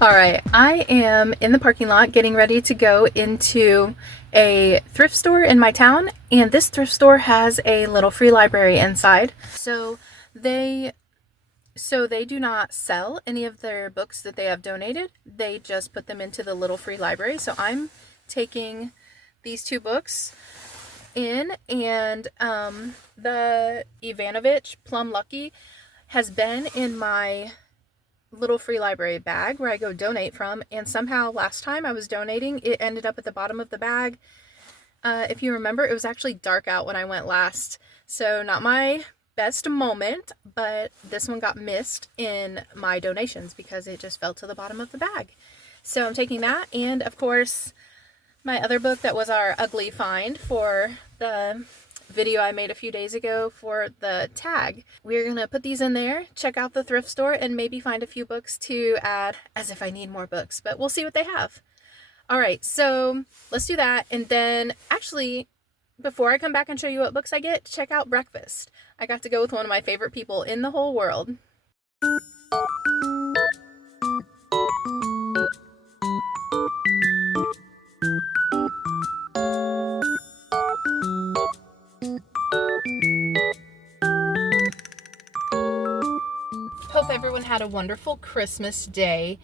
Alright, I am in the parking lot getting ready to go into a thrift store in my town, and this thrift store has a little free library inside. So they do not sell any of their books that they have donated. They just put them into the little free library. So I'm taking these two books in, and the Ivanovich Plum Lucky has been in my little free library bag where I go donate from, and somehow last time I was donating, it ended up at the bottom of the bag. If you remember, it was actually dark out when I went last, so not my best moment, but this one got missed in my donations because it just fell to the bottom of the bag. So I'm taking that, and of course my other book that was our ugly find for the video I made a few days ago for the tag. We're gonna put these in there, check out the thrift store, and maybe find a few books to add, as if I need more books, but we'll see what they have. Alright, so let's do that, and then actually, before I come back and show you what books I get, check out breakfast. I got to go with one of my favorite people in the whole world. Hope everyone had a wonderful Christmas day,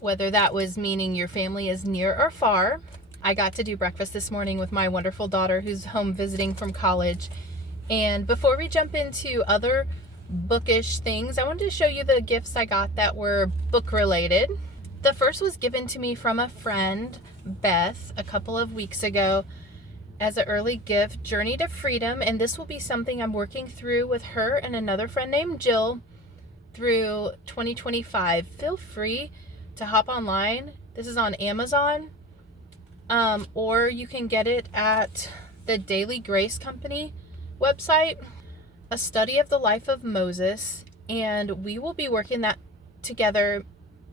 whether that was meaning your family is near or far. I got to do breakfast this morning with my wonderful daughter who's home visiting from college. And before we jump into other bookish things, I wanted to show you the gifts I got that were book related. The first was given to me from a friend, Beth, a couple of weeks ago as an early gift, Journey to Freedom, and this will be something I'm working through with her and another friend named Jill through 2025. Feel free to hop online. This is on Amazon, or you can get it at the Daily Grace Company website. A study of the life of Moses, and we will be working that together,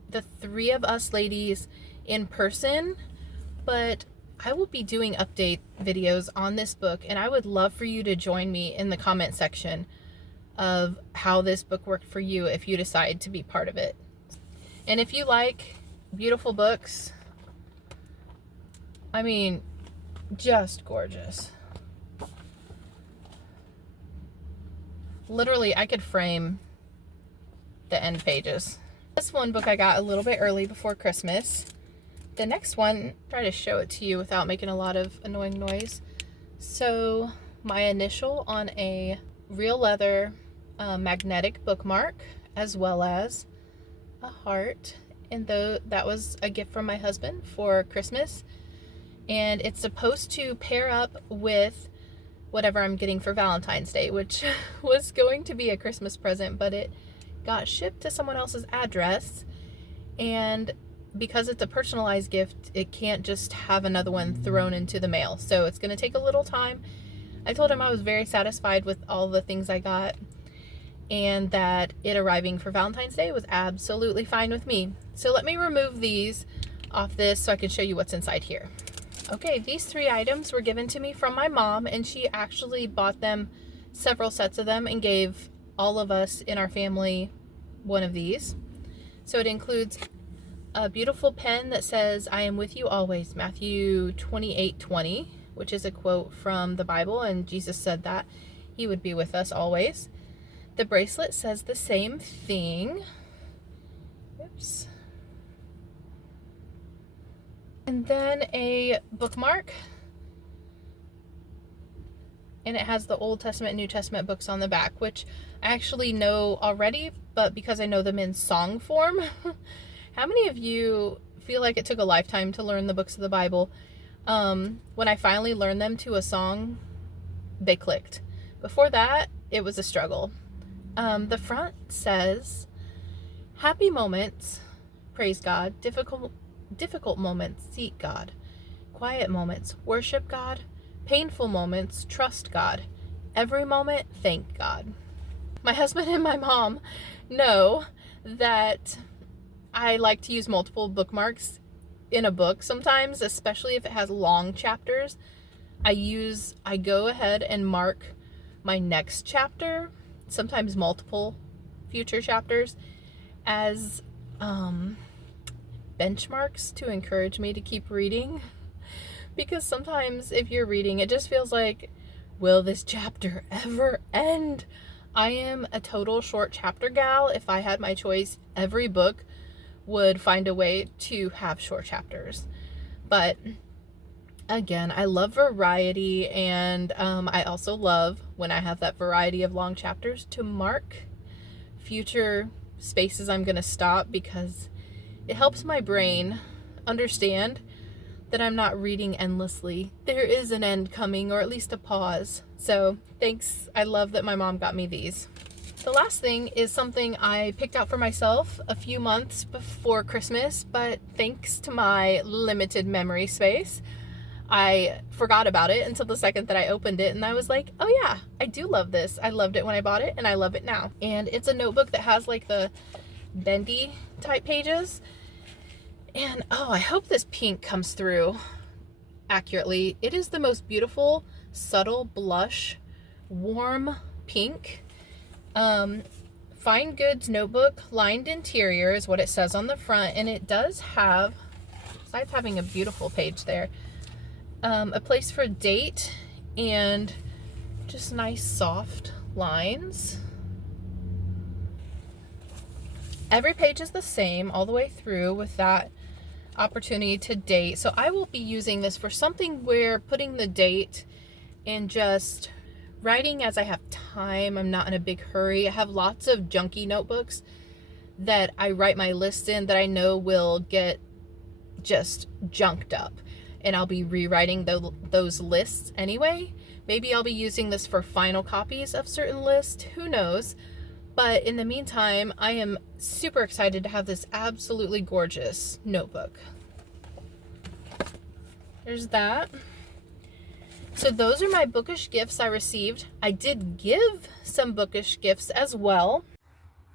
the three of us ladies, in person, but I will be doing update videos on this book, and I would love for you to join me in the comment section of how this book worked for you if you decide to be part of it. And if you like beautiful books, I mean, just gorgeous. Literally, I could frame the end pages. This one book I got a little bit early before Christmas. The next one, try to show it to you without making a lot of annoying noise. So, my initial on a real leather magnetic bookmark, as well as a heart, and that was a gift from my husband for Christmas, and it's supposed to pair up with whatever I'm getting for Valentine's Day, which was going to be a Christmas present, but it got shipped to someone else's address, and because it's a personalized gift, it can't just have another one thrown into the mail, so it's going to take a little time. I told him I was very satisfied with all the things I got, and that it arriving for Valentine's Day was absolutely fine with me. So let me remove these off this so I can show you what's inside here. Okay, these three items were given to me from my mom, and she actually bought them, several sets of them, and gave all of us in our family one of these. So it includes a beautiful pen that says, "I am with you always," Matthew 28:20, which is a quote from the Bible, and Jesus said that he would be with us always. The bracelet says the same thing. Oops. And then a bookmark, and it has the Old Testament and New Testament books on the back, which I actually know already, but because I know them in song form. How many of you feel like it took a lifetime to learn the books of the Bible? When I finally learned them to a song, they clicked. Before that, it was a struggle. The front says, "Happy moments, praise God. Difficult moments, seek God. Quiet moments, worship God. Painful moments, trust God. Every moment, thank God." My husband and my mom know that I like to use multiple bookmarks in a book sometimes, especially if it has long chapters. I go ahead and mark my next chapter, sometimes multiple future chapters, as benchmarks to encourage me to keep reading. Because sometimes if you're reading, it just feels like, will this chapter ever end? I am a total short chapter gal. If I had my choice, every book would find a way to have short chapters. But again, I love variety, and I also love when I have that variety of long chapters to mark future spaces I'm going to stop, because it helps my brain understand that I'm not reading endlessly. There is an end coming, or at least a pause. So thanks. I love that my mom got me these. The last thing is something I picked out for myself a few months before Christmas, but thanks to my limited memory space, I forgot about it until the second that I opened it, and I was like, oh yeah, I do love this. I loved it when I bought it, and I love it now. And it's a notebook that has like the bendy type pages. And oh, I hope this pink comes through accurately. It is the most beautiful, subtle blush, warm pink. Fine Goods notebook, lined interior is what it says on the front. And it does have, besides having a beautiful page there, a place for date and just nice soft lines. Every page is the same all the way through with that opportunity to date. So I will be using this for something where putting the date and just writing as I have time. I'm not in a big hurry. I have lots of junky notebooks that I write my list in that I know will get just junked up, and I'll be rewriting those lists anyway. Maybe I'll be using this for final copies of certain lists. Who knows? But in the meantime, I am super excited to have this absolutely gorgeous notebook. There's that. So those are my bookish gifts I received. I did give some bookish gifts as well.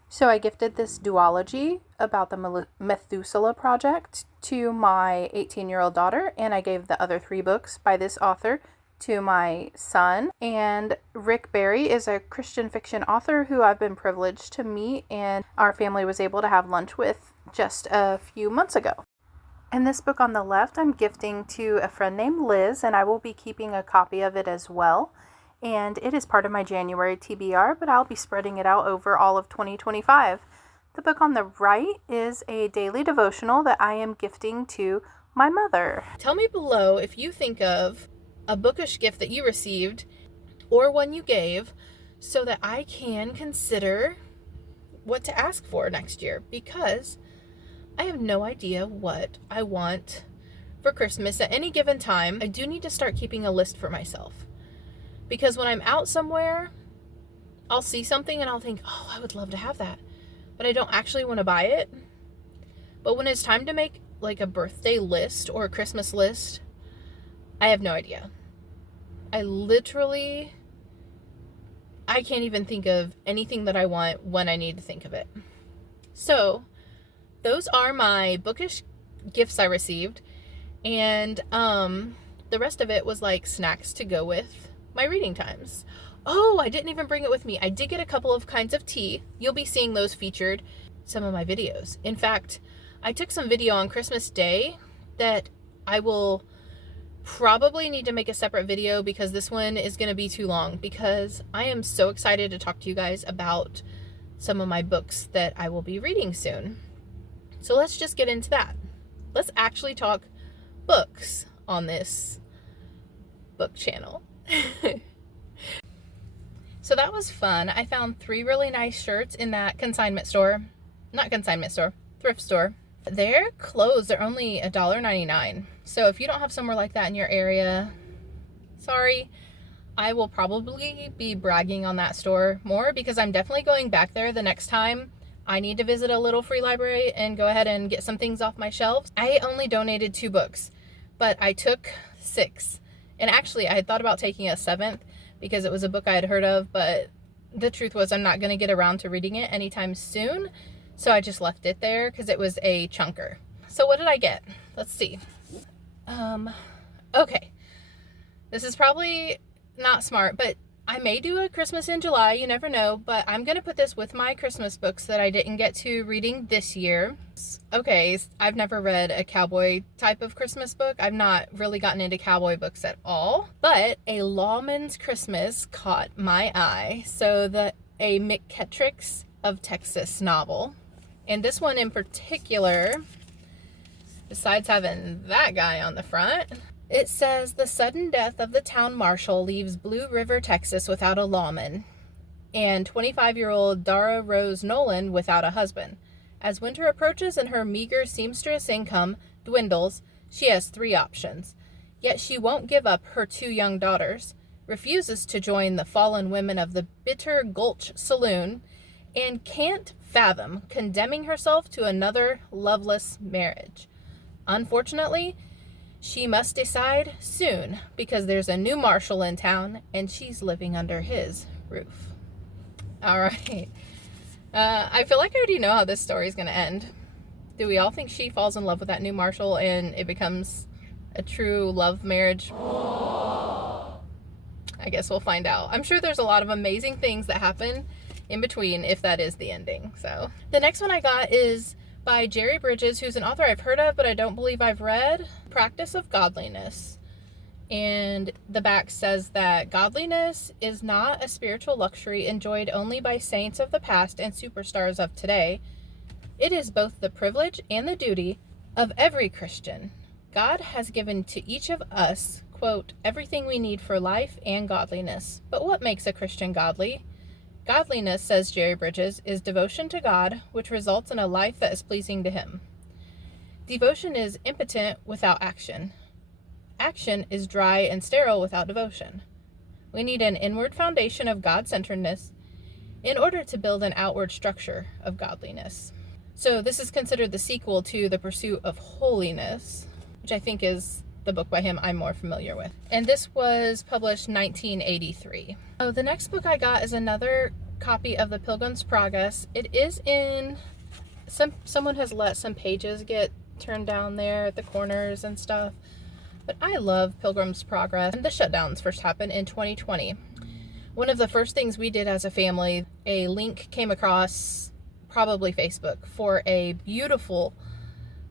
So I gifted this duology about the Methuselah Project to my 18-year-old daughter, and I gave the other 3 books by this author to my son. And Rick Barry is a Christian fiction author who I've been privileged to meet, and our family was able to have lunch with just a few months ago. And this book on the left I'm gifting to a friend named Liz, and I will be keeping a copy of it as well. And it is part of my January TBR, but I'll be spreading it out over all of 2025. The book on the right is a daily devotional that I am gifting to my mother. Tell me below if you think of a bookish gift that you received or one you gave, so that I can consider what to ask for next year, because I have no idea what I want for Christmas at any given time. I do need to start keeping a list for myself, because when I'm out somewhere, I'll see something and I'll think, oh, I would love to have that, but I don't actually want to buy it. But when it's time to make like a birthday list or a Christmas list, I have no idea. I can't even think of anything that I want when I need to think of it. So those are my bookish gifts I received. And the rest of it was like snacks to go with my reading times. Oh, I didn't even bring it with me. I did get a couple of kinds of tea. You'll be seeing those featured in some of my videos. In fact, I took some video on Christmas Day that I will probably need to make a separate video, because this one is going to be too long, because I am so excited to talk to you guys about some of my books that I will be reading soon. So let's just get into that. Let's actually talk books on this book channel. So that was fun. I found 3 really nice shirts in that thrift store. Their clothes are only $1.99. So if you don't have somewhere like that in your area, sorry. I will probably be bragging on that store more, because I'm definitely going back there the next time I need to visit a little free library and go ahead and get some things off my shelves. I only donated 2 books, but I took 6. And actually, I had thought about taking a 7th because it was a book I had heard of, but the truth was I'm not going to get around to reading it anytime soon. So I just left it there because it was a chunker. So what did I get? Let's see. Okay. This is probably not smart, but I may do a Christmas in July, you never know, but I'm going to put this with my Christmas books that I didn't get to reading this year. Okay, I've never read a cowboy type of Christmas book. I've not really gotten into cowboy books at all, but A Lawman's Christmas caught my eye. So a McKettrick's of Texas novel. And this one in particular, besides having that guy on the front, it says, the sudden death of the town marshal leaves Blue River, Texas without a lawman, and 25-year-old Dara Rose Nolan without a husband. As winter approaches and her meager seamstress income dwindles, she has 3 options. Yet she won't give up her 2 young daughters, refuses to join the fallen women of the Bitter Gulch Saloon, and can't fathom condemning herself to another loveless marriage. Unfortunately, she must decide soon, because there's a new marshal in town and she's living under his roof. All right. I feel like I already know how this story is going to end. Do we all think she falls in love with that new marshal and it becomes a true love marriage? I guess we'll find out. I'm sure there's a lot of amazing things that happen in between if that is the ending. So the next one I got is by Jerry Bridges, who's an author I've heard of, but I don't believe I've read, Practice of Godliness. And the back says that godliness is not a spiritual luxury enjoyed only by saints of the past and superstars of today. It is both the privilege and the duty of every Christian. God has given to each of us, quote, everything we need for life and godliness. But what makes a Christian godly? Godliness, says Jerry Bridges, is devotion to God, which results in a life that is pleasing to Him. Devotion is impotent without action. Action is dry and sterile without devotion. We need an inward foundation of God-centeredness in order to build an outward structure of godliness. So this is considered the sequel to The Pursuit of Holiness, which I think is the book by him I'm more familiar with. And this was published 1983. Oh, the next book I got is another copy of The Pilgrim's Progress. It is in someone has let some pages get turned down there at the corners and stuff. But I love Pilgrim's Progress. And the shutdowns first happened in 2020. One of the first things we did as a family, a link came across probably Facebook for a beautiful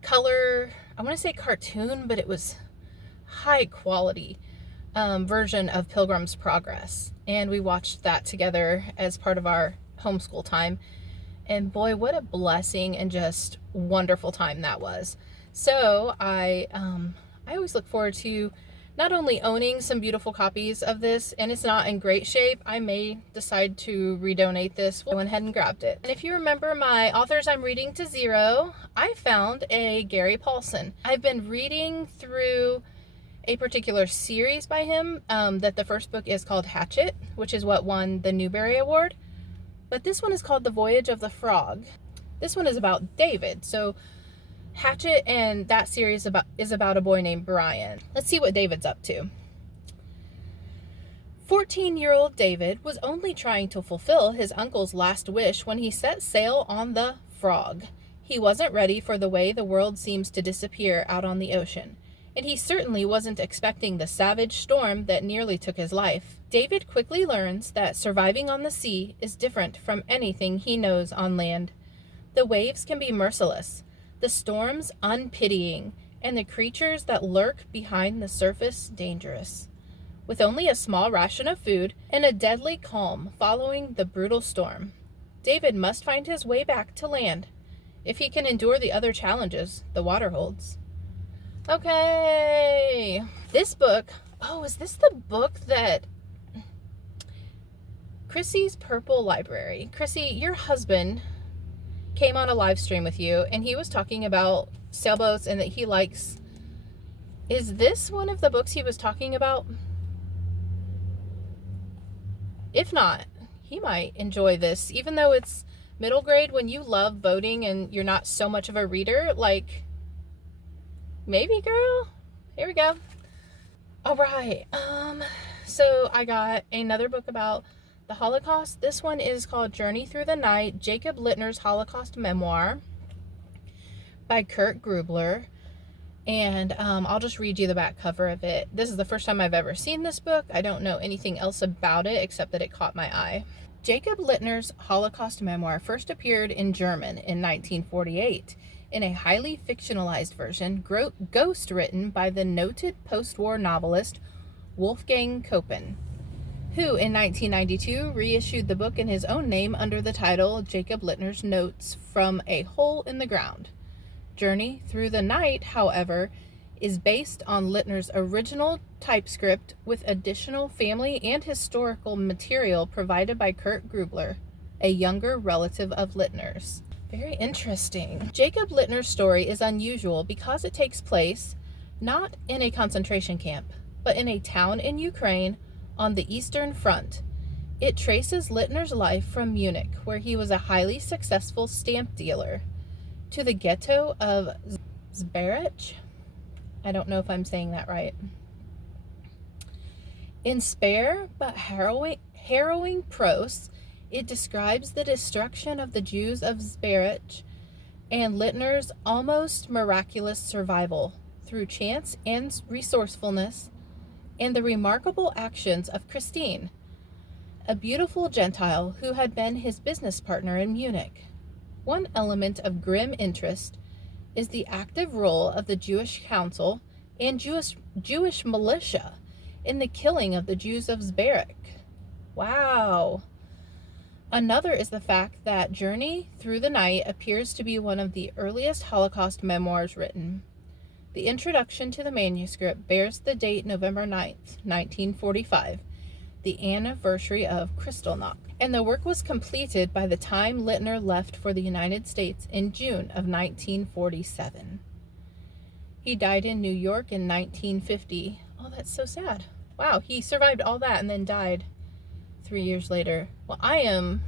color, I want to say cartoon, but it was high quality version of Pilgrim's Progress, and we watched that together as part of our homeschool time, and boy, what a blessing and just wonderful time that was. So I always look forward to not only owning some beautiful copies of this, and it's not in great shape, I may decide to redonate this. I went ahead and grabbed it. And if you remember my authors I'm reading to zero, I found a Gary Paulson. I've been reading through a particular series by him, that the first book is called Hatchet, which is what won the Newbery Award. But this one is called The Voyage of the Frog. This one is about David. So Hatchet and that series is about a boy named Brian. Let's see what David's up to. 14-year-old David was only trying to fulfill his uncle's last wish when he set sail on the Frog. He wasn't ready for the way the world seems to disappear out on the ocean, and he certainly wasn't expecting the savage storm that nearly took his life. David quickly learns that surviving on the sea is different from anything he knows on land. The waves can be merciless, the storms unpitying, and the creatures that lurk behind the surface dangerous. With only a small ration of food and a deadly calm following the brutal storm, David must find his way back to land if he can endure the other challenges the water holds. Okay, this book, is this the book that Chrissie's Purple Library? Chrissie, your husband came on a live stream with you and he was talking about sailboats and that he likes, is this one of the books he was talking about? If not, he might enjoy this, even though it's middle grade. When you love boating and you're not so much of a reader, like, maybe, girl. Here we go. All right. So I got another book about the Holocaust. This one is called Journey Through the Night, Jacob Littner's Holocaust Memoir by Kurt Grubler. And I'll just read you the back cover of it. This is the first time I've ever seen this book. I don't know anything else about it except that it caught my eye. Jacob Littner's Holocaust memoir first appeared in German in 1948 in a highly fictionalized version, ghost written by the noted post-war novelist Wolfgang Koppen, who in 1992 reissued the book in his own name under the title Jacob Littner's Notes from a Hole in the Ground. Journey Through the Night, however, is based on Littner's original typescript with additional family and historical material provided by Kurt Grubler, a younger relative of Littner's. Very interesting. Jacob Littner's story is unusual because it takes place not in a concentration camp, but in a town in Ukraine on the Eastern Front. It traces Littner's life from Munich, where he was a highly successful stamp dealer, to the ghetto of Zberich. I don't know if I'm saying that right. In spare but harrowing prose, it describes the destruction of the Jews of Zberich and Littner's almost miraculous survival through chance and resourcefulness, and the remarkable actions of Christine, a beautiful Gentile who had been his business partner in Munich. One element of grim interest is the active role of the Jewish council and Jewish militia in the killing of the Jews of Zberich. Wow. Another is the fact that Journey Through the Night appears to be one of the earliest Holocaust memoirs written. The introduction to the manuscript bears the date November 9th, 1945, the anniversary of Kristallnacht, and the work was completed by the time Littner left for the United States in June of 1947. He died in New York in 1950. Oh, that's so sad. Wow, he survived all that and then died 3 years later. Well, I am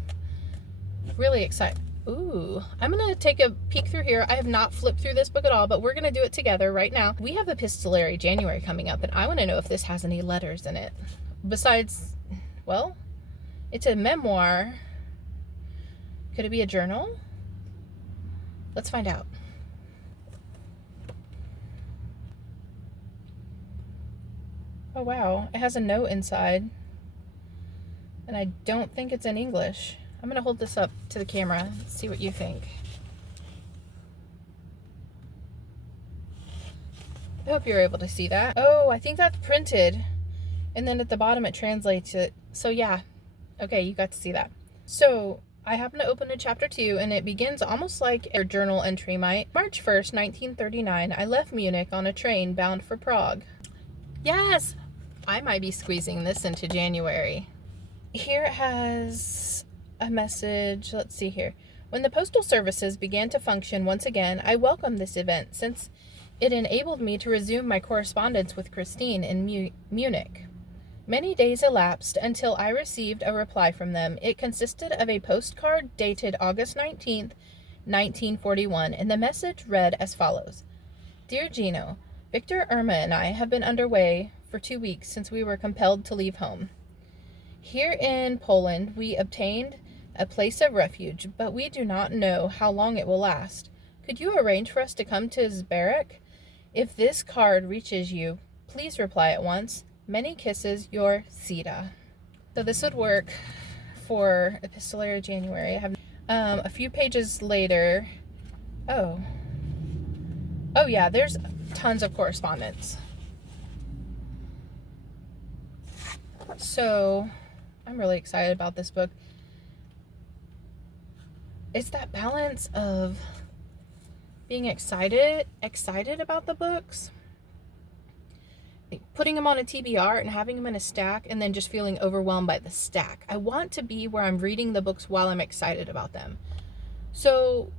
really excited. Ooh, I'm going to take a peek through here. I have not flipped through this book at all, but we're going to do it together right now. We have Epistolary January coming up, and I want to know if this has any letters in it. Besides, well, it's a memoir. Could it be a journal? Let's find out. Oh, wow. It has a note inside, and I don't think it's in English. I'm going to hold this up to the camera, see what you think. I hope you're able to see that. Oh, I think that's printed. And then at the bottom it translates it. So yeah, okay, you got to see that. So I happen to open to chapter 2, and it begins almost like a journal entry might. March 1st, 1939, I left Munich on a train bound for Prague. Yes, I might be squeezing this into January. Here it has a message. Let's see here. When the postal services began to function once again, I welcomed this event since it enabled me to resume my correspondence with Christine in Munich. Many days elapsed until I received a reply from them. It consisted of a postcard dated August 19th, 1941, and the message read as follows. Dear Gino, Victor, Irma, and I have been underway for 2 weeks since we were compelled to leave home. Here in Poland, we obtained a place of refuge, but we do not know how long it will last. Could you arrange for us to come to Zberich? If this card reaches you, please reply at once. Many kisses, your Sita. So this would work for Epistolary January. I have a few pages later. Oh yeah, there's tons of correspondence. So I'm really excited about this book. It's that balance of being excited about the books, putting them on a TBR and having them in a stack, and then just feeling overwhelmed by the stack. I want to be where I'm reading the books while I'm excited about them. So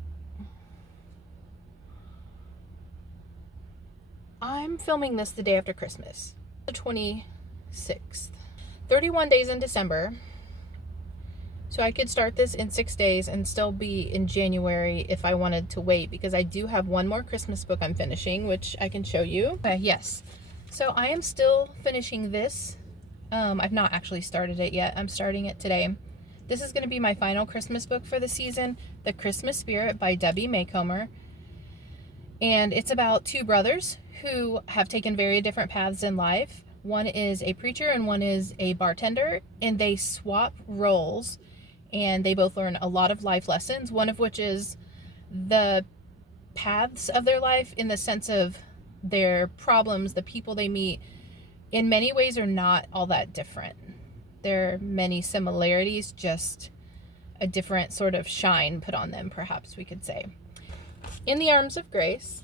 I'm filming this the day after Christmas, the 26th. 31 days in December. So I could start this in 6 days and still be in January if I wanted to wait, because I do have one more Christmas book I'm finishing, which I can show you. Yes. So I am still finishing this. I've not actually started it yet. I'm starting it today. This is going to be my final Christmas book for the season, The Christmas Spirit by Debbie Maycomer. And it's about two brothers who have taken very different paths in life. One is a preacher and one is a bartender, and they swap roles, and they both learn a lot of life lessons, one of which is the paths of their life in the sense of their problems, the people they meet, in many ways are not all that different. There are many similarities, just a different sort of shine put on them, perhaps we could say. In the Arms of Grace,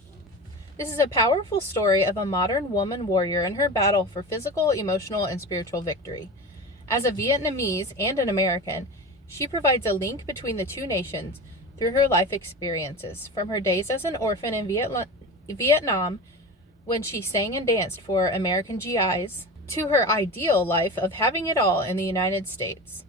this is a powerful story of a modern woman warrior and her battle for physical, emotional, and spiritual victory. As a Vietnamese and an American, she provides a link between the two nations through her life experiences, from her days as an orphan in Vietnam, when she sang and danced for American GIs, to her ideal life of having it all in the United States.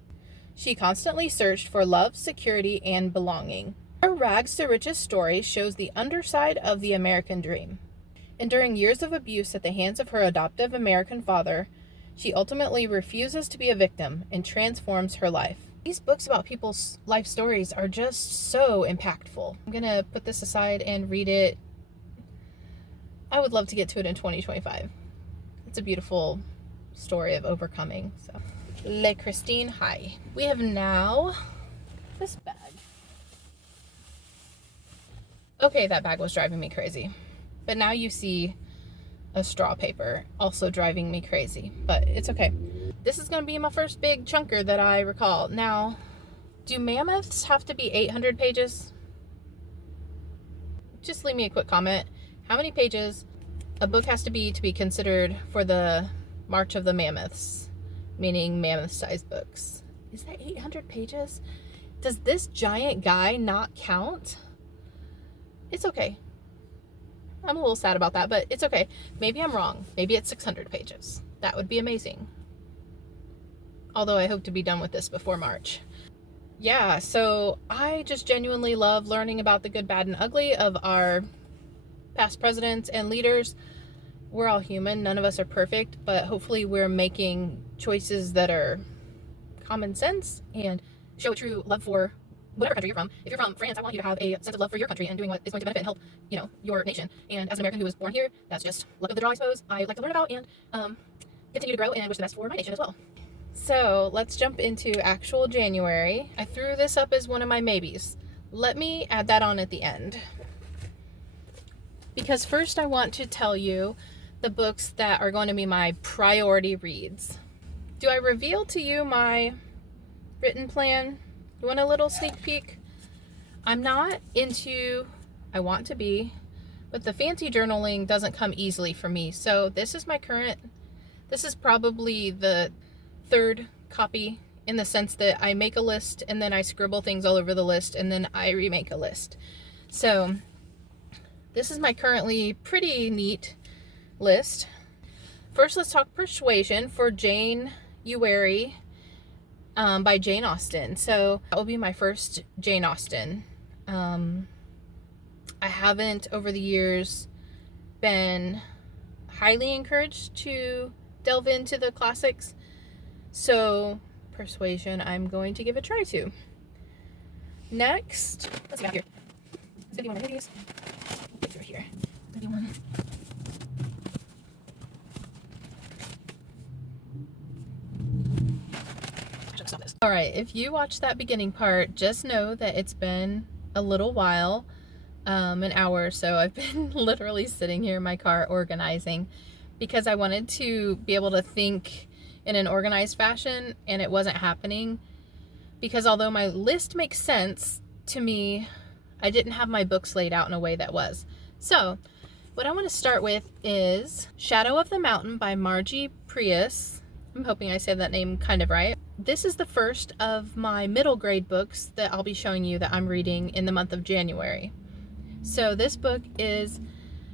She constantly searched for love, security, and belonging. Her rags to riches story shows the underside of the American dream. Enduring years of abuse at the hands of her adoptive American father, she ultimately refuses to be a victim and transforms her life. These books about people's life stories are just so impactful. I'm gonna put this aside and read it. I would love to get to it in 2025. It's a beautiful story of overcoming. So, Le Christine, hi. We have now this bag. Okay, that bag was driving me crazy. But now you see a straw paper also driving me crazy. But it's okay. This is going to be my first big chunker that I recall. Now, do mammoths have to be 800 pages? Just leave me a quick comment. How many pages a book has to be considered for the March of the Mammoths, meaning mammoth-sized books? Is that 800 pages? Does this giant guy not count? It's okay. I'm a little sad about that, but it's okay. Maybe I'm wrong. Maybe it's 600 pages. That would be amazing. Although I hope to be done with this before March. Yeah, so I just genuinely love learning about the good, bad, and ugly of our past presidents and leaders. We're all human. None of us are perfect, but hopefully we're making choices that are common sense and show a true love for whatever country you're from. If you're from France, I want you to have a sense of love for your country and doing what is going to benefit and help, your nation. And as an American who was born here, that's just luck of the draw, I suppose. I like to learn about and continue to grow and wish the best for my nation as well. So let's jump into actual January. I threw this up as one of my maybes. Let me add that on at the end. Because first I want to tell you the books that are going to be my priority reads. Do I reveal to you my written plan? You want a little sneak peek? I'm not into, I want to be, but the fancy journaling doesn't come easily for me. So this is probably the third copy, in the sense that I make a list and then I scribble things all over the list and then I remake a list. So this is my currently pretty neat list. First, let's talk Persuasion for Jane Eury by Jane Austen. So that will be my first Jane Austen. I haven't over the years been highly encouraged to delve into the classics. So Persuasion, I'm going to give a try to. Next, let's get out here. It's gonna be one of my videos. Get through here. It's gonna be one. All right, if you watched that beginning part, just know that it's been a little while, an hour or so. I've been literally sitting here in my car organizing because I wanted to be able to think in an organized fashion, and it wasn't happening because although my list makes sense to me, I didn't have my books laid out in a way that was. So what I want to start with is Shadow of the Mountain by Margie Prius. I'm hoping I said that name kind of right. This is the first of my middle grade books that I'll be showing you that I'm reading in the month of January. So this book is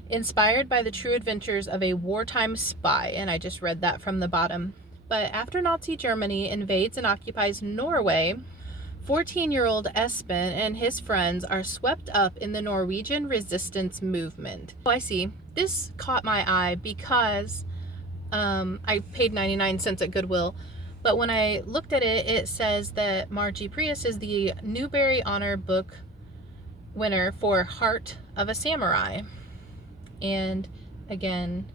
inspired by the true adventures of a wartime spy, and I just read that from the bottom. But after Nazi Germany invades and occupies Norway, 14-year-old Espen and his friends are swept up in the Norwegian resistance movement. Oh, I see. This caught my eye because I paid 99 cents at Goodwill, but when I looked at it, it says that Margie Prius is the Newbery Honor Book winner for Heart of a Samurai. and again,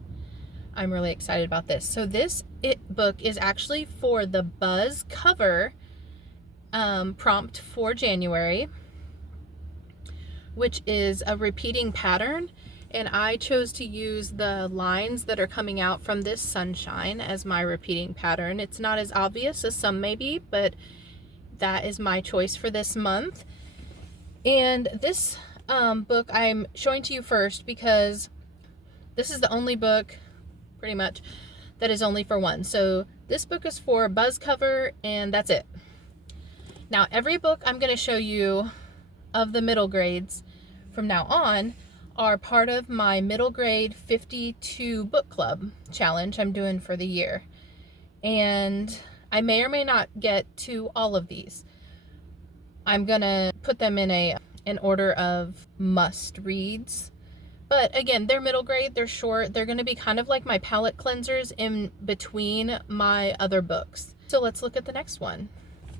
I'm really excited about this. So this book is actually for the Buzz cover prompt for January, which is a repeating pattern, and I chose to use the lines that are coming out from this sunshine as my repeating pattern. It's not as obvious as some may be, but that is my choice for this month. And this book I'm showing to you first because this is the only book pretty much that is only for one. So this book is for Buzz cover, and that's it. Now every book I'm going to show you of the middle grades from now on are part of my middle grade 52 book club challenge I'm doing for the year. And I may or may not get to all of these. I'm gonna put them in an order of must reads. But again, they're middle grade, they're short, they're gonna be kind of like my palette cleansers in between my other books. So let's look at the next one.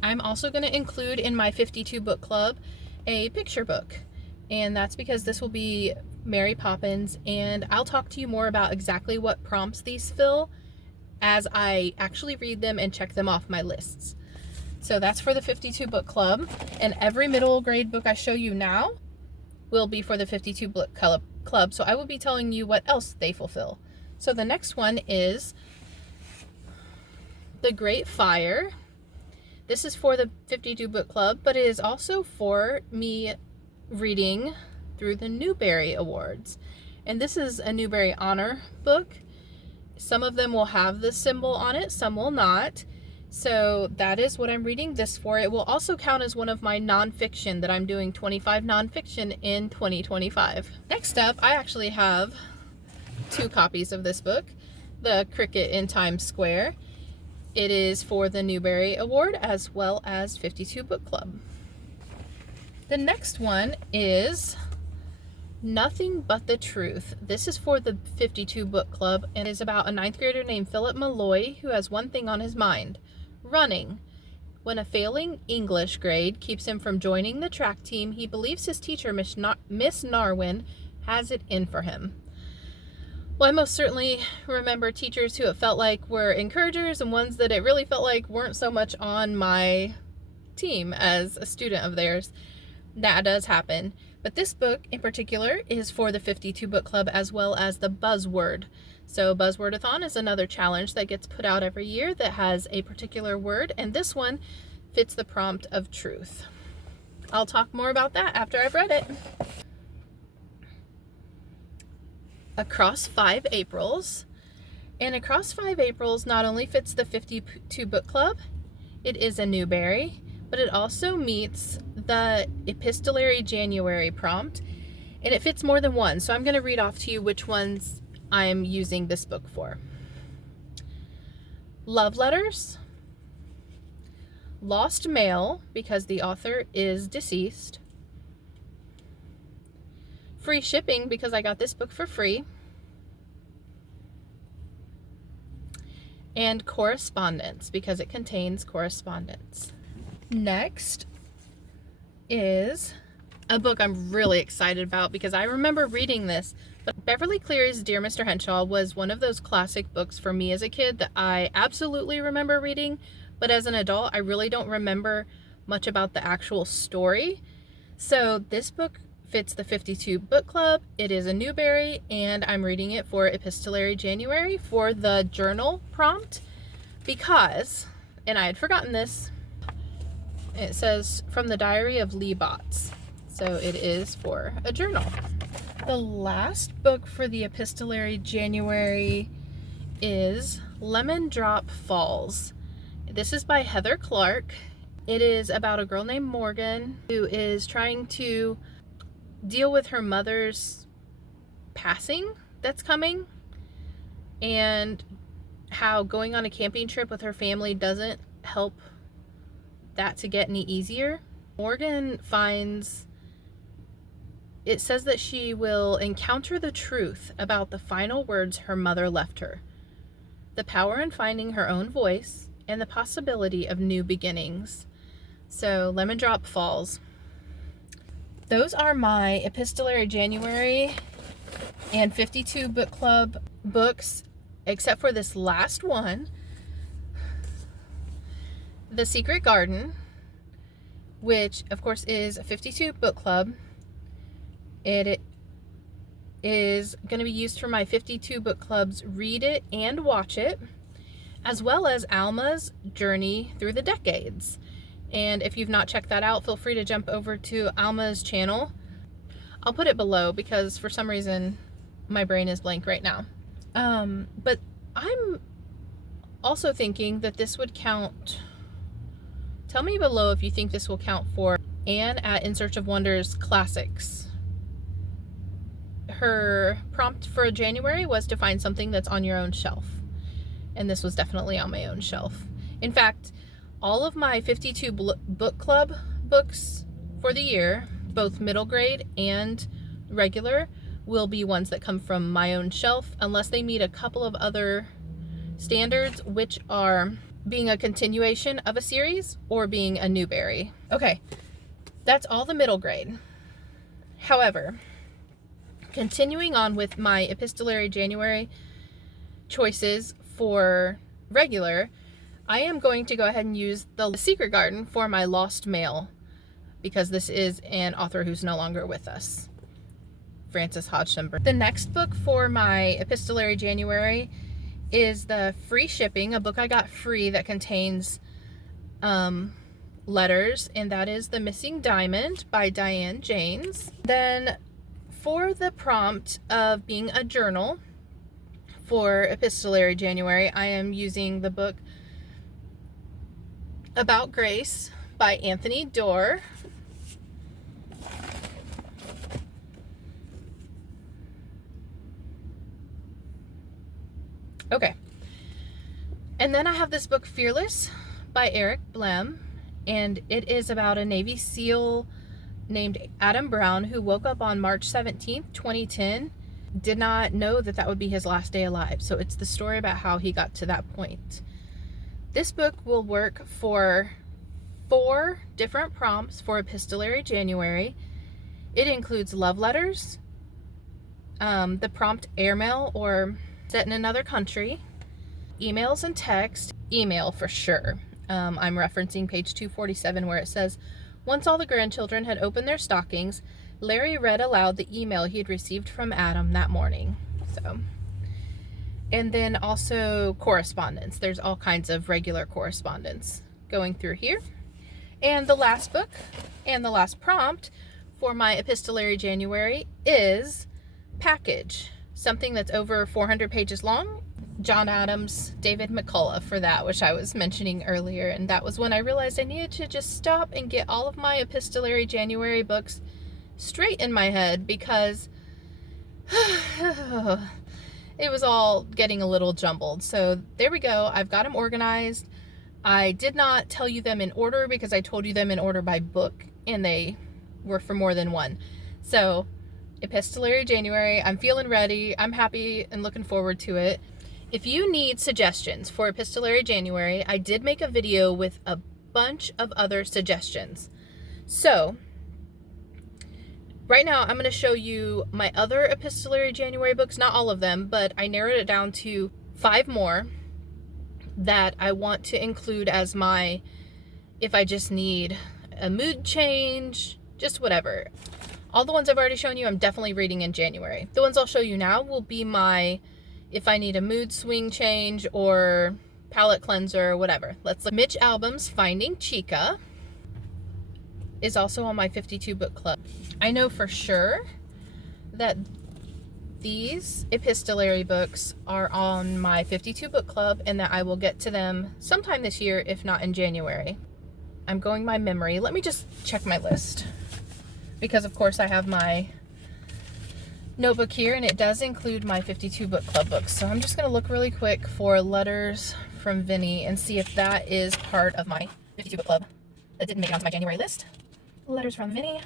I'm also gonna include in my 52 book club a picture book. And that's because this will be Mary Poppins, and I'll talk to you more about exactly what prompts these fill as I actually read them and check them off my lists. So that's for the 52 book club, and every middle grade book I show you now will be for the 52 book club, so I will be telling you what else they fulfill. So the next one is The Great Fire. This is for the 52 book club, but it is also for me reading through the Newbery Awards. And this is a Newbery Honor book. Some of them will have the symbol on it, some will not. So that is what I'm reading this for. It will also count as one of my nonfiction that I'm doing 25 nonfiction in 2025. Next up, I actually have 2 copies of this book, The Cricket in Times Square. It is for the Newbery Award as well as 52 book club. The next one is Nothing But the Truth. This is for the 52 book club and is about a 9th grader named Philip Malloy who has one thing on his mind: running. When a failing English grade keeps him from joining the track team, he believes his teacher, Miss Narwin, has it in for him. Well, I most certainly remember teachers who it felt like were encouragers and ones that it really felt like weren't so much on my team as a student of theirs. That does happen. But this book in particular is for the 52 book club as well as the Buzzword. So Buzzwordathon is another challenge that gets put out every year that has a particular word, and this one fits the prompt of truth. I'll talk more about that after I've read it. Across 5 Aprils. And Across 5 Aprils not only fits the 52 book club, it is a Newbery, but it also meets the Epistolary January prompt, and it fits more than one. So I'm going to read off to you which ones I'm using this book for. Love letters, lost mail because the author is deceased, free shipping because I got this book for free, and correspondence because it contains correspondence. Next is a book I'm really excited about because I remember reading this, but Beverly Cleary's Dear Mr. Henshaw was one of those classic books for me as a kid that I absolutely remember reading, but as an adult I really don't remember much about the actual story. So this book fits the 52 book club. It is a Newbery, and I'm reading it for Epistolary January for the journal prompt because, and I had forgotten this, it says from the diary of Lee Botts. So it is for a journal. The last book for the Epistolary January is Lemon Drop Falls. This is by Heather Clark. It is about a girl named Morgan who is trying to deal with her mother's passing that's coming, and how going on a camping trip with her family doesn't help that to get any easier. Morgan finds, it says that she will encounter the truth about the final words her mother left her, the power in finding her own voice, and the possibility of new beginnings. So Lemon Drop Falls. Those are my Epistolary January and 52 book club books, except for this last one, The Secret Garden, which of course is a 52 book club. It is going to be used for my 52 book clubs Read It and Watch It, as well as Alma's Journey Through the Decades. And if you've not checked that out, feel free to jump over to Alma's channel. I'll put it below because for some reason my brain is blank right now. But I'm also thinking that this would count. Tell me below if you think this will count for Anne at In Search of Wonders Classics. Her prompt for January was to find something that's on your own shelf. And this was definitely on my own shelf. In fact, all of my 52 book club books for the year, both middle grade and regular, will be ones that come from my own shelf, unless they meet a couple of other standards, which are being a continuation of a series or being a Newbery. Okay, that's all the middle grade. However, continuing on with my Epistolary January choices for regular, I am going to go ahead and use The Secret Garden for my Lost Mail, because this is an author who's no longer with us, Frances Hodgson. The next book for my Epistolary January is the Free Shipping, a book I got free that contains letters, and that is The Missing Diamond by Diane Janes. Then for the prompt of being a journal for Epistolary January, I am using the book About Grace by Anthony Doerr. Okay. And then I have this book Fearless by Eric Blem, and it is about a Navy SEAL named Adam Brown who woke up on March 17th, 2010, did not know that that would be his last day alive. So it's the story about how he got to that point. This book will work for 4 different prompts for Epistolary January. It includes love letters, the prompt airmail or set in another country, emails and text, email for sure. I'm referencing page 247 where it says, once all the grandchildren had opened their stockings, Larry read aloud the email he had received from Adam that morning. So, and then also correspondence. There's all kinds of regular correspondence going through here. And the last book and the last prompt for my Epistolary January is Package, something that's over 400 pages long. John Adams, David McCullough for that, which I was mentioning earlier, and that was when I realized I needed to just stop and get all of my Epistolary January books straight in my head, because it was all getting a little jumbled. So there we go. I've got them organized. I did not tell you them in order because I told you them in order by book, and they were for more than one. So Epistolary January, I'm feeling ready. I'm happy and looking forward to it. If you need suggestions for Epistolary January, I did make a video with a bunch of other suggestions. So right now I'm going to show you my other Epistolary January books, not all of them, but I narrowed it down to 5 more that I want to include as my, if I just need a mood change, just whatever. All the ones I've already shown you, I'm definitely reading in January. The ones I'll show you now will be my, if I need a mood swing change or palette cleanser or whatever. Let's look. Mitch Albom's Finding Chica is also on my 52 book club. I know for sure that these epistolary books are on my 52 book club and that I will get to them sometime this year, if not in January. I'm going by memory. Let me just check my list, because of course I have my notebook here and it does include my 52 book club books. So I'm just going to look really quick for Letters from Vinny and see if that is part of my 52 book club that didn't make it onto my January list. Letters from Vinny.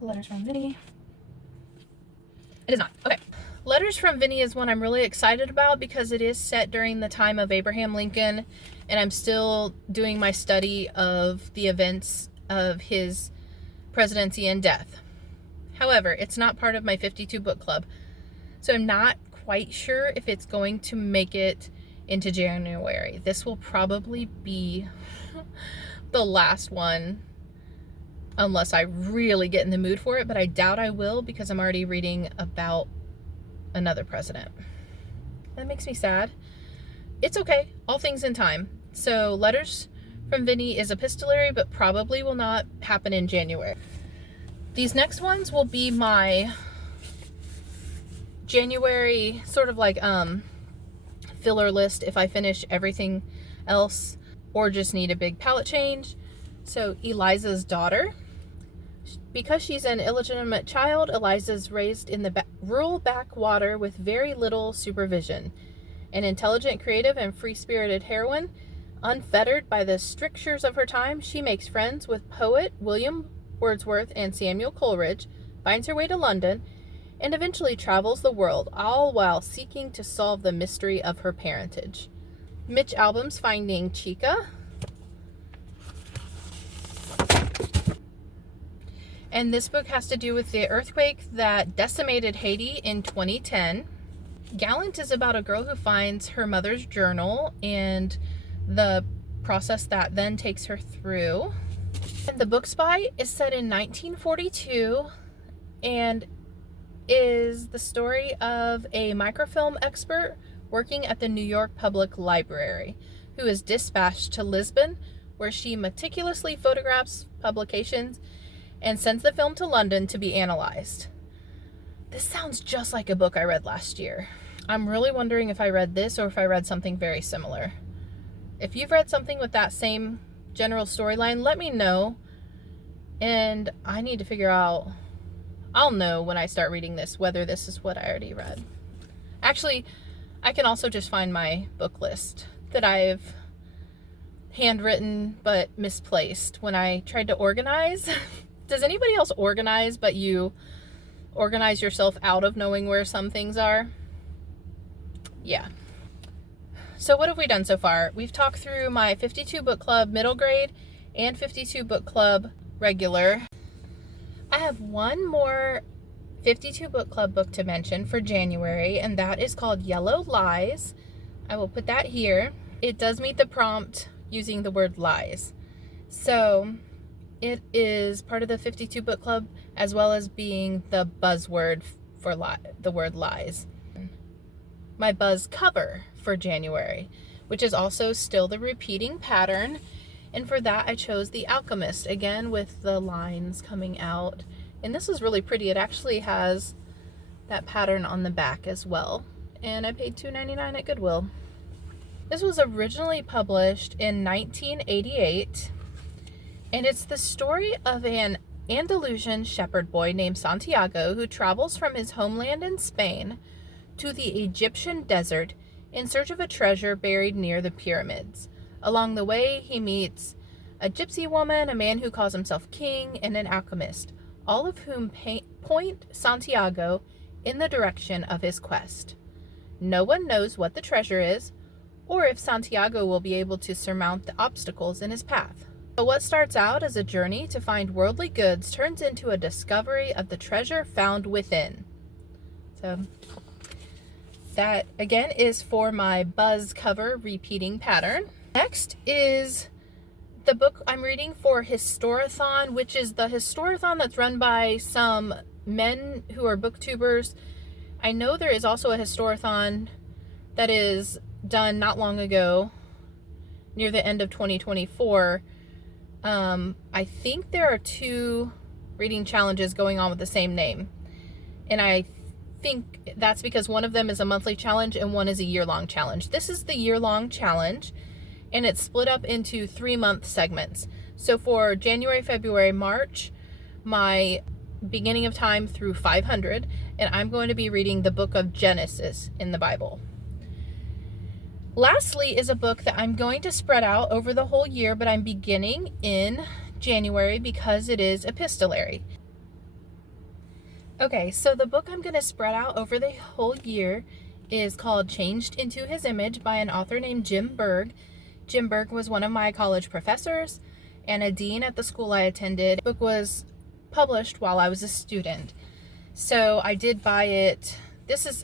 Letters from Vinny. It is not. Okay. Letters from Vinny is one I'm really excited about because it is set during the time of Abraham Lincoln, and I'm still doing my study of the events of his presidency and death. However, it's not part of my 52 book club. So I'm not quite sure if it's going to make it into January. This will probably be the last one unless I really get in the mood for it, but I doubt I will because I'm already reading about another president. That makes me sad. It's okay, all things in time. So Letters from Vinny is epistolary, but probably will not happen in January. These next ones will be my January sort of like filler list if I finish everything else or just need a big palette change. So Eliza's Daughter. Because she's an illegitimate child, Eliza's raised in the rural backwater with very little supervision. An intelligent, creative, and free-spirited heroine, unfettered by the strictures of her time, she makes friends with poet William Wordsworth and Samuel Coleridge, finds her way to London, and eventually travels the world, all while seeking to solve the mystery of her parentage. Mitch Albom's Finding Chica. And this book has to do with the earthquake that decimated Haiti in 2010. Gallant is about a girl who finds her mother's journal and the process that then takes her through. And The Book Spy is set in 1942 and is the story of a microfilm expert working at the New York Public Library who is dispatched to Lisbon, where she meticulously photographs publications and sends the film to London to be analyzed. This sounds just like a book I read last year. I'm really wondering if I read this or if I read something very similar. If you've read something with that same general storyline, let me know. And I need to figure out, I'll know when I start reading this whether this is what I already read. Actually, I can also just find my book list that I've handwritten but misplaced when I tried to organize. Does anybody else organize, but you organize yourself out of knowing where some things are? Yeah. So what have we done so far? We've talked through my 52 book club middle grade and 52 book club regular. I have one more 52 book club book to mention for January, and that is called Yellow Lies. I will put that here. It does meet the prompt using the word lies. So it is part of the 52 book club as well as being the buzzword for the word lies. My buzz cover for January, which is also still the repeating pattern. And for that I chose The Alchemist, again with the lines coming out. And this is really pretty. It actually has that pattern on the back as well. And I paid $2.99 at Goodwill. This was originally published in 1988. And it's the story of an Andalusian shepherd boy named Santiago who travels from his homeland in Spain to the Egyptian desert in search of a treasure buried near the pyramids. Along the way, he meets a gypsy woman, a man who calls himself king, and an alchemist, all of whom point Santiago in the direction of his quest. No one knows what the treasure is, or if Santiago will be able to surmount the obstacles in his path. But what starts out as a journey to find worldly goods turns into a discovery of the treasure found within. So that, again, is for my buzz cover repeating pattern. Next is the book I'm reading for Historathon, which is the Historathon that's run by some men who are booktubers. I know there is also a Historathon that is done not long ago, near the end of 2024. I think there are 2 reading challenges going on with the same name. And I think that's because one of them is a monthly challenge and one is a year-long challenge. This is the year-long challenge, and it's split up into 3-month segments. So for January, February, March, my beginning of time through 500, and I'm going to be reading the book of Genesis in the Bible. Lastly is a book that I'm going to spread out over the whole year, but I'm beginning in January because it is epistolary. Okay, so the book I'm going to spread out over the whole year is called Changed into His Image by an author named Jim Berg. Jim Berg was one of my college professors and a dean at the school I attended. The book was published while I was a student. So I did buy it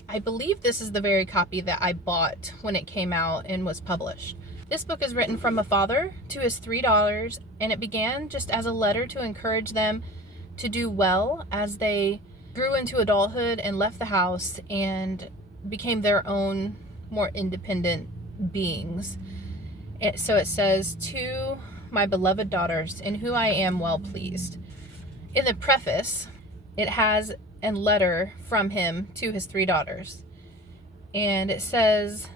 I believe this is the very copy that I bought when it came out and was published. This book is written from a father to his 3 daughters, and it began just as a letter to encourage them to do well as they grew into adulthood and left the house and became their own more independent beings. So it says, "To my beloved daughters, in whom I am well pleased." In the preface, it has a letter from him to his 3 daughters. And it says,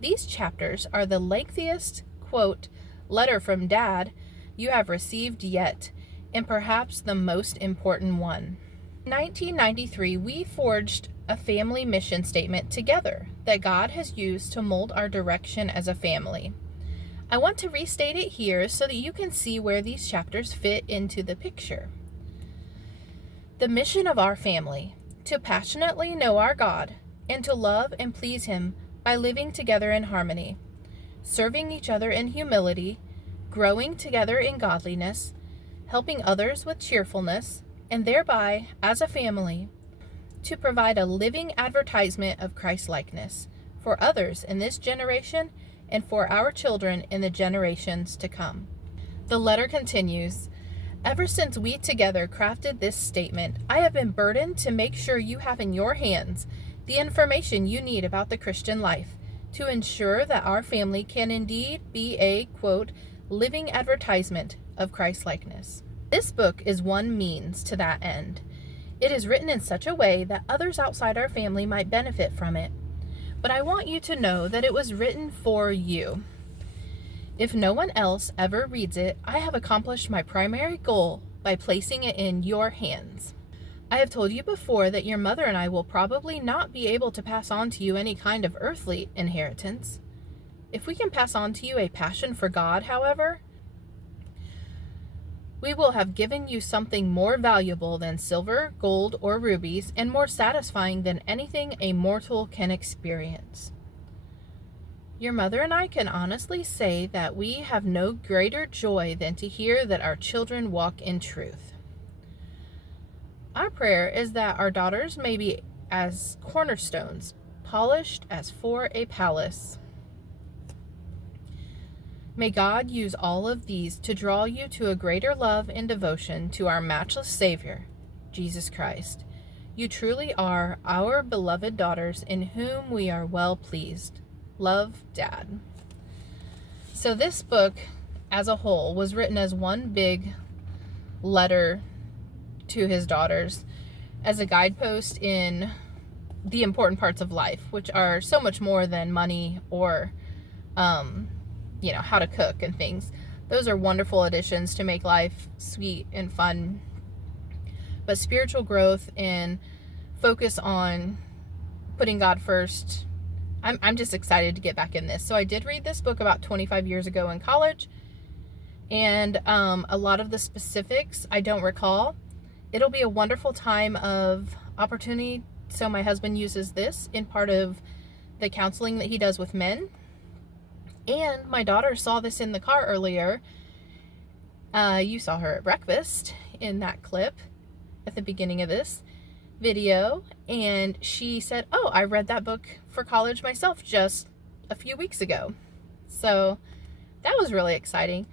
"These chapters are the lengthiest, quote, letter from Dad you have received yet, and perhaps the most important one. In 1993, we forged a family mission statement together that God has used to mold our direction as a family. I want to restate it here so that you can see where these chapters fit into the picture. The mission of our family, to passionately know our God and to love and please Him by living together in harmony, serving each other in humility, growing together in godliness, helping others with cheerfulness, and thereby, as a family, to provide a living advertisement of Christ-likeness for others in this generation and for our children in the generations to come." The letter continues, "Ever since we together crafted this statement, I have been burdened to make sure you have in your hands the information you need about the Christian life to ensure that our family can indeed be a, quote, living advertisement of Christ-likeness. This book is one means to that end. It is written in such a way that others outside our family might benefit from it. But I want you to know that it was written for you. If no one else ever reads it, I have accomplished my primary goal by placing it in your hands. I have told you before that your mother and I will probably not be able to pass on to you any kind of earthly inheritance. If we can pass on to you a passion for God, however, we will have given you something more valuable than silver, gold, or rubies, and more satisfying than anything a mortal can experience. Your mother and I can honestly say that we have no greater joy than to hear that our children walk in truth. Our prayer is that our daughters may be as cornerstones, polished as for a palace. May God use all of these to draw you to a greater love and devotion to our matchless Savior, Jesus Christ. You truly are our beloved daughters in whom we are well pleased. Love, Dad." So this book as a whole was written as one big letter to his daughters as a guidepost in the important parts of life, which are so much more than money or how to cook and things. Those are wonderful additions to make life sweet and fun. But spiritual growth and focus on putting God first, I'm just excited to get back in this. So I did read this book about 25 years ago in college, and a lot of the specifics I don't recall. It'll be a wonderful time of opportunity. So my husband uses this in part of the counseling that he does with men. And my daughter saw this in the car earlier. You saw her at breakfast in that clip at the beginning of this video. And she said, "Oh, I read that book for college myself just a few weeks ago." So that was really exciting.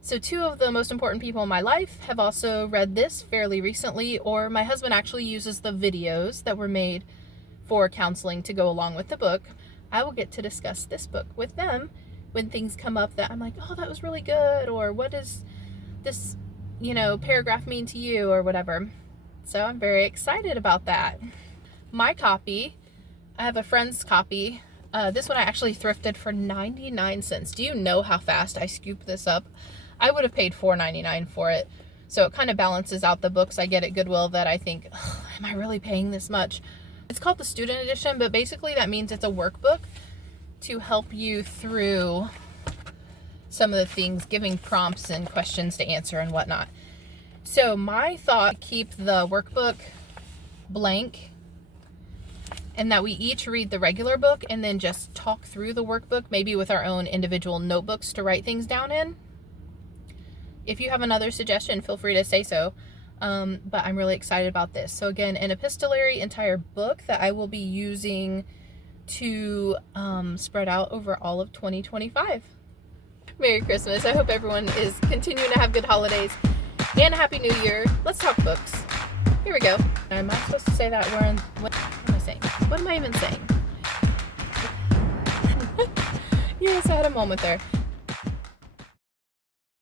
So 2 of the most important people in my life have also read this fairly recently, or my husband actually uses the videos that were made for counseling to go along with the book. I will get to discuss this book with them when things come up that I'm like, "Oh, that was really good," or "What does this, paragraph mean to you," or whatever. So I'm very excited about that. My copy, I have a friend's copy. This one I actually thrifted for 99 cents. Do you know how fast I scooped this up? I would have paid $4.99 for it. So it kind of balances out the books I get at Goodwill that I think, am I really paying this much? It's called the student edition, but basically that means it's a workbook to help you through some of the things, giving prompts and questions to answer and whatnot. So my thought, keep the workbook blank, and that we each read the regular book and then just talk through the workbook, maybe with our own individual notebooks to write things down in. If you have another suggestion, feel free to say so. but I'm really excited about this. So again, an epistolary entire book that I will be using to spread out over all of 2025. Merry Christmas. I hope everyone is continuing to have good holidays and a Happy New Year. Let's talk books. Here we go. Am I supposed to say that? What am I saying? What am I even saying? Yes, I had a moment there.